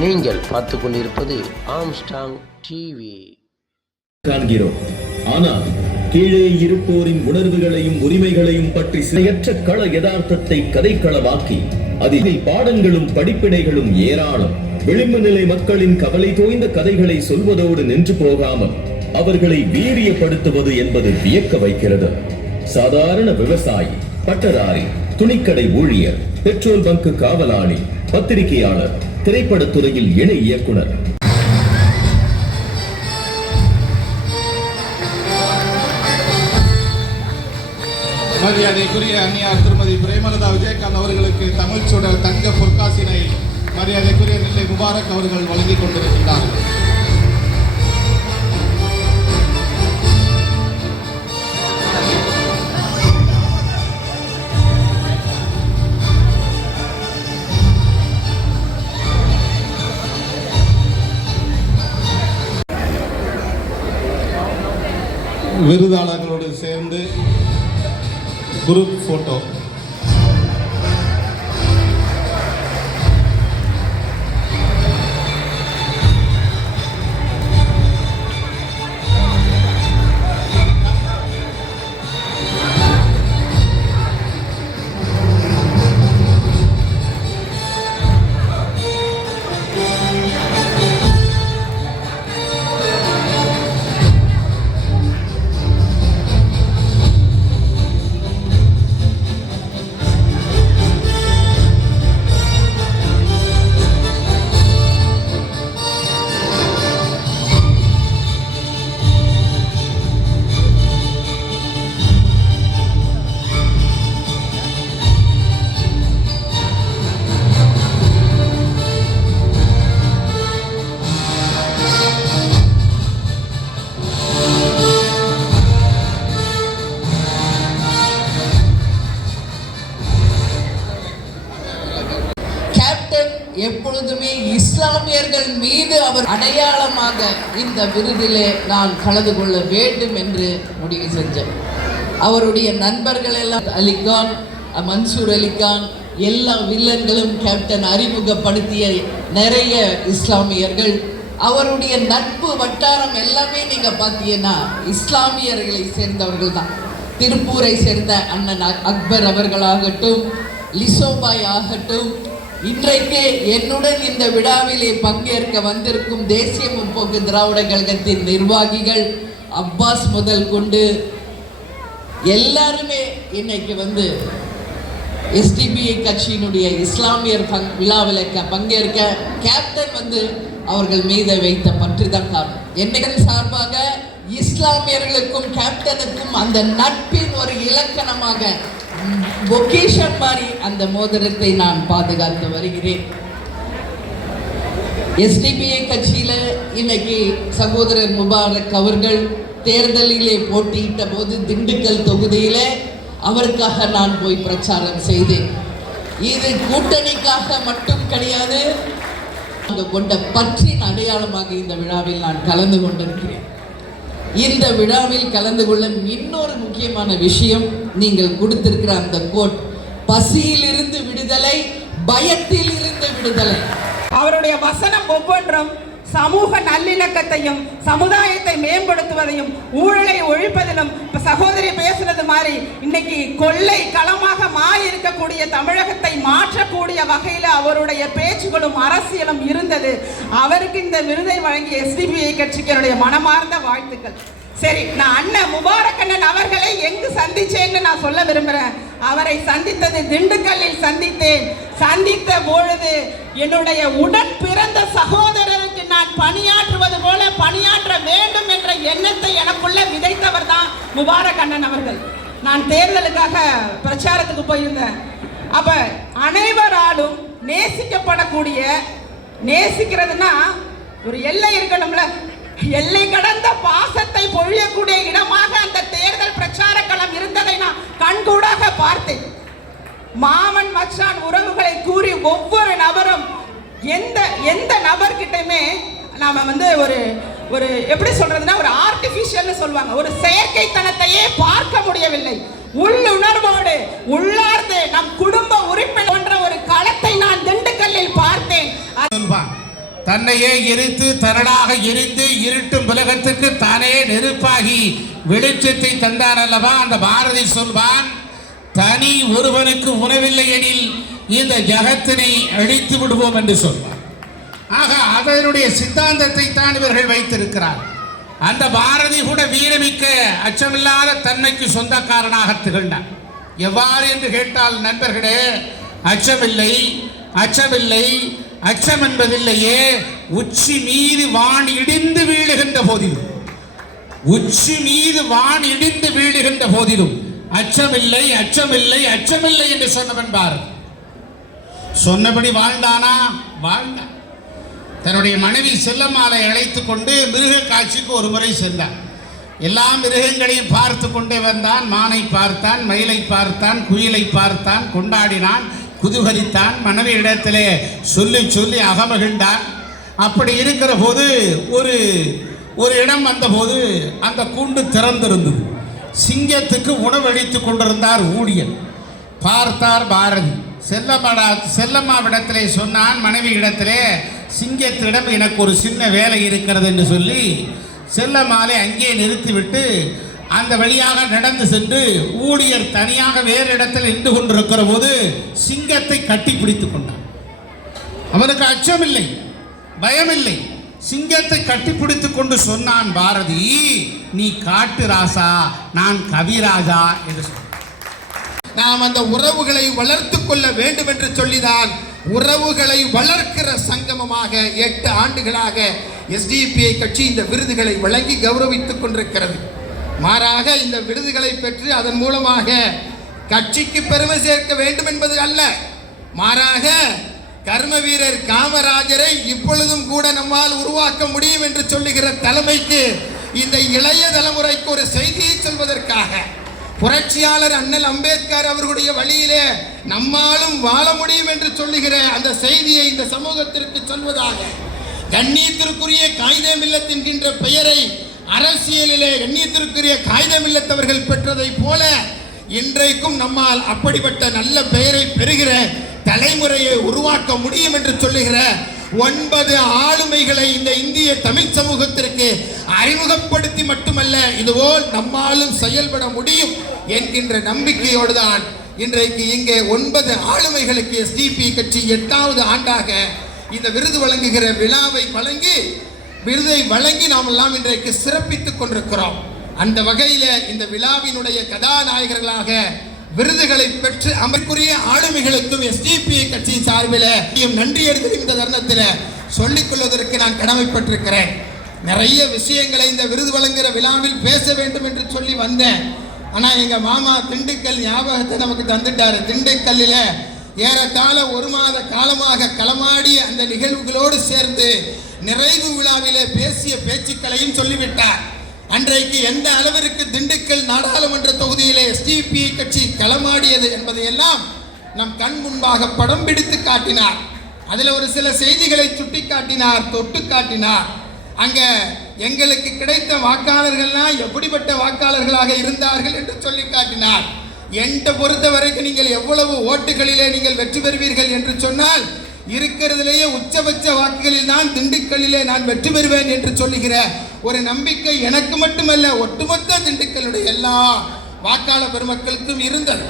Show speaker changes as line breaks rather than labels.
நீங்கள் பார்த்து கொண்டிருப்பது ஆம்ஸ்டாங் டிவி
காண்கிறோம். ஆனால் கீழே இருப்போரின் உணர்வுகளையும் உரிமைகளையும் பற்றி சிலையற்ற கள யதார்த்தத்தை கதைக்களமாக்கி அதில் பாடங்களும் படிப்பினைகளும் ஏராளம். விளிம்பு நிலை மக்களின் கவலை தோய்ந்த கதைகளை சொல்வதோடு நின்று போகாமல் அவர்களை வீரியப்படுத்துவது என்பது வியக்க வைக்கிறது. சாதாரண விவசாயி பட்டதாரி துணிக்கடை ஊழியர் பெட்ரோல் பங்கு காவலாளி பத்திரிகையாளர் திரைப்படத்துறையில் இணை இயக்குனர்.
மரியாதைக்குரிய அந்நியார் திருமதி பிரேமலதா விஜயகாந்த் அவர்களுக்கு தமிழ் சுடர் தங்க பொற்காசினை மரியாதைக்குரிய நெல்லை முபாரக் அவர்கள் வழங்கிக் கொண்டிருக்கிறார்கள் விருதாளர்களோடு சேர்ந்து குரூப்
ஃபோட்டோ எப்பொழுதுமே இஸ்லாமியர்கள் மீது அவர் அடையாளமாக இந்த விருதிலே நான் கலந்து கொள்ள வேண்டும் என்று முடிவு செஞ்சேன். அவருடைய நண்பர்கள் எல்லாம் அலிகான் மன்சூர் அலிகான் எல்லா வில்லன்களும் கேப்டன் அறிமுகப்படுத்திய நிறைய இஸ்லாமியர்கள். அவருடைய நட்பு வட்டாரம் எல்லாமே நீங்க பார்த்தீங்கன்னா இஸ்லாமியர்களை சேர்ந்தவர்கள் தான். திருப்பூரை சேர்ந்த அண்ணன் அக்பர் அவர்களாகட்டும் லிசோபாய் ஆகட்டும் இன்றைக்கு என்னுடன் இந்த விழாவிலே பங்கேற்க வந்திருக்கும் தேசிய முற்போக்கு திராவிட கழகத்தின் நிர்வாகிகள் அப்பாஸ் முதல் கொண்டு எல்லாருமே இன்னைக்கு வந்து எஸ்டிபிஐ கட்சியினுடைய இஸ்லாமியர் பங் விழாவில் பங்கேற்க கேப்டன் வந்து அவர்கள் மீது வைத்த பற்றி தான் காரணம் என்னிடம் சார்பாக இஸ்லாமியர்களுக்கும் கேப்டனுக்கும் அந்த நட்பின் ஒரு இலக்கணமாக பொக்கேஷன் மாதிரி அந்த மோதிரத்தை நான் பாதுகாத்து வருகிறேன். எஸ்டிபிஐ கட்சியில் இன்னைக்கு சகோதரர் முபாரக் அவர்கள் தேர்தலிலே போட்டியிட்ட போது திண்டுக்கல் தொகுதியில் அவருக்காக நான் போய் பிரச்சாரம் செய்தேன். இது கூட்டணிக்காக மட்டும் கிடையாது அந்த கொண்ட பற்றின் அடையாளமாக இந்த விழாவில் நான் கலந்து கொண்டிருக்கிறேன். இந்த விழாவில் கலந்து கொள்ளும் இன்னொரு முக்கியமான விஷயம் நீங்கள் கொடுத்திருக்கிற அந்த கோட் பசியிலிருந்து விடுதலை பயத்தில் இருந்து விடுதலை.
அவருடைய வசனம் ஒவ்வொன்றும் சமூக நல்லிணக்கத்தையும் சமுதாயத்தை மேம்படுத்துவதையும் ஊழலை ஒழிப்பதிலும் சகோதரி பேசுனது மாதிரி இன்னைக்கு கொள்ளை களமாக மாயிருக்கக்கூடிய தமிழகத்தை மாற்றக்கூடிய வகையில அவருடைய பேச்சுகளும் அரசியலும் இருந்தது. அவருக்கு இந்த விருதை வழங்கிய எஸ்டிபிஐ கட்சிக்கு என்னுடைய மனமார்ந்த வாழ்த்துக்கள். சரி நான் அண்ணன் முபாரக்கண்ணன் அவர்களை எங்கு சந்திச்சேன்னு நான் சொல்ல விரும்புகிறேன் அவரை சந்தித்தது திண்டுக்கல்லில் சந்தித்தேன். சந்தித்த பொழுது என்னுடைய உடன் பிறந்த சகோதரருக்கு நான் பணியாற்றுவது போல பணியாற்ற வேண்டும் என்ற எண்ணத்தை எனக்குள்ள விதைத்தவர் தான் முபாரக்கண்ணன் அவர்கள். நான் தேர்தலுக்காக பிரச்சாரத்துக்கு போயிருந்தேன். அப்ப அனைவராலும் நேசிக்கப்படக்கூடிய நேசிக்கிறதுனா ஒரு எல்லை இருக்கணும்ல. எல்லை கடந்த பாசத்தை பொழியக்கூடிய இடமாக அந்த தேர்தல் பிரச்சார களம் இருந்ததை நான் கண்கூடாக பார்த்தேன். மாமன் மச்சான் உறவுகளை கூறி ஒவ்வொரு நபரும் எந்த எந்த நபர்கிட்டயுமே நாம வந்து ஒரு ஒரு எப்படி சொல்றதுன்னா ஒரு ஆர்டிபிஷியல்னு சொல்லுவாங்க. ஒரு செயற்கைத்தனத்தையே பார்க்க முடியவில்லை. உள்ளுணர்வோடு உள்ளார்ந்து நம் குடும்ப உறுப்பினர்
தன்னையே எரித்து தரடாக எரிந்து இருட்டும் உலகத்துக்கு தானே நெருப்பாகி வெளிச்சத்தை தந்தான் அல்லவா? அந்த பாரதி சொல்வான் தனி ஒருவனுக்கு உணவில்லை எனில் இந்த ஜகத்தினை அழித்து விடுவோம் என்று சொல்வார் ஆக அதனுடைய சித்தாந்தத்தை தான் இவர்கள் வைத்திருக்கிறார். அந்த பாரதி கூட வீரமிக்க அச்சமில்லாத தன்மைக்கு சொந்தக்காரனாக திகழ்ந்தார் எவ்வாறு என்று கேட்டால் நண்பர்களே அச்சமில்லை அச்சமில்லை அச்சம் என்பதில்லையே உச்சி மீது வான் இடிந்து வீழுகின்ற போதிலும். உச்சி மீது வான் இடிந்து வீழுகின்ற போதிலும். அச்சமில்லை அச்சமில்லை அச்சமில்லை என்று சொன்னவன் சொன்னபடி வாழ்ந்தானா? வாழ்ந்தான் தன்னுடைய மனைவி செல்லம்மாலை அழைத்து கொண்டு மிருக காட்சிக்கு ஒரு முறை சென்றான். எல்லா மிருகங்களையும் பார்த்து கொண்டே வந்தான். மானை பார்த்தான் மயிலை பார்த்தான் குயிலை பார்த்தான் கொண்டாடினான். குதூகலித்தான் மனைவி இடத்திலே சொல்லி சொல்லி அகமகிழ்ந்தான். அப்படி இருக்கிற போது ஒரு ஒரு இடம் வந்தபோது அந்த கூண்டு திறந்திருந்தது. சிங்கத்துக்கு உணவளித்து கொண்டிருந்தார் ஊழியர் பார்த்தார் பாரதி. செல்லம்மாடா செல்லம்மாவிடத்திலே சொன்னான் மனைவி இடத்திலே சிங்கத்திடம் எனக்கு ஒரு சின்ன வேலை இருக்கிறது என்று சொல்லி செல்லம்மாலே அங்கே நிறுத்திவிட்டு அந்த வழியாக நடந்து சென்று ஊழியர் தனியாக வேறு இடத்தில் நின்று கொண்டிருக்கிற போது சிங்கத்தை கட்டி பிடித்து கொண்டான். அவனுக்கு அச்சமில்லை பயமில்லை. சிங்கத்தை கட்டிப்பிடித்துக் கொண்டு சொன்னான் பாரதி நீ காட்டு ராசா நான் கவிராஜா என்று சொன்னான்.
நாம் அந்த உறவுகளை வளர்த்து கொள்ள வேண்டும் என்று சொல்லிதான் உறவுகளை வளர்க்கிற சங்கமமாக எட்டு ஆண்டுகளாக எஸ்டிபிஐ கட்சி இந்த விருதுகளை வழங்கி கௌரவித்துக் கொண்டிருக்கிறது. மாறாக இந்த விருதுகளை பெற்று அதன் மூலமாக கட்சிக்கு பெருமை சேர்க்க வேண்டும் என்பது அல்ல. மாறாக கர்ம வீரர் காமராஜரை இப்பொழுதும் கூட நம்மால் உருவாக்க முடியும் என்று சொல்லுகிற தலைமைக்கு இந்த இளைய தலைமுறைக்கு ஒரு செய்தியை சொல்வதற்காக புரட்சியாளர் அண்ணல் அம்பேத்கர் அவர்களுடைய வழியிலே நம்மாலும் வாழ முடியும் என்று சொல்லுகிற அந்த செய்தியை இந்த சமூகத்திற்கு சொல்வதாக கண்ணியத்திற்குரிய காகிதம் இல்லத் பெயரை அரசியலிலே எண்ணியத்திற்குரிய காகிதம் இல்லத்தவர்கள் பெற்றதைப் போல இன்றைக்கும் நம்மால் அப்படிப்பட்ட நல்ல பெயரை பெறுகிற தலைமுறையை உருவாக்க முடியும் என்று சொல்லுகிற ஒன்பது ஆளுமைகளை இந்த இந்திய தமிழ் சமூகத்திற்கு அறிமுகப்படுத்தி மட்டுமல்ல இதுபோல் நம்மாலும் செயல்பட முடியும் என்கின்ற நம்பிக்கையோடு தான் இன்றைக்கு இங்கே ஒன்பது ஆளுமைகளுக்கு எஸ்டிபி கட்சி எட்டாவது ஆண்டாக இந்த விருது வழங்குகிற விழாவை வழங்கி விருதை வழங்கி நாம் எல்லாம் இன்றைக்கு சிறப்பித்துக் கொண்டிருக்கிறோம். அந்த வகையில இந்த விழாவினுடைய கதாநாயகர்களாக விருதுகளை பெற்று அமர்க்குரிய ஆளுமைகளுக்கும் எஸ்டிபி கட்சி சார்பில் நன்றி எடுத்து இந்த தருணத்தில் சொல்லிக் கொள்வதற்கு நான் கடமைப்பட்டிருக்கிறேன். நிறைய விஷயங்களை இந்த விருது வழங்குகிற விழாவில் பேச வேண்டும் என்று சொல்லி வந்தேன். ஆனால் எங்கள் மாமா திண்டுக்கல் ஞாபகத்தை நமக்கு தந்துட்டாரு. திண்டுக்கல்லில் ஏறத்தாழ ஒரு மாத காலமாக களமாடி அந்த நிகழ்வுகளோடு சேர்ந்து நிறைவு விழாவிலே பேசிய பேச்சுக்களையும் சொல்லிவிட்டார். அன்றைக்கு எந்த அளவிற்கு திண்டுக்கல் நாடாளுமன்ற தொகுதியிலே எஸ்டிபி கட்சி களமாடியது என்பதையெல்லாம் நம் கண் முன்பாக படம் பிடித்து காட்டினார். அதில் ஒரு சில செய்திகளை சுட்டி காட்டினார் தொட்டு காட்டினார். அங்க எங்களுக்கு கிடைத்த வாக்காளர்கள்லாம் எப்படிப்பட்ட வாக்காளர்களாக இருந்தார்கள் என்று சொல்லி காட்டினார். என்கிட்ட பொறுத்த வரைக்கும் நீங்கள் எவ்வளவு ஓட்டுகளிலே நீங்கள் வெற்றி பெறுவீர்கள் என்று சொன்னால் இருக்கிறதுலேயே உச்சபட்ச வாக்குகளில் தான் திண்டுக்கல்லிலே நான் வெற்றி பெறுவேன் என்று சொல்லுகிற ஒரு நம்பிக்கை எனக்கு மட்டுமல்ல ஒட்டுமொத்த திண்டுக்கல்லுடைய எல்லா வாக்காளர் பெருமக்களுக்கும் இருந்தது.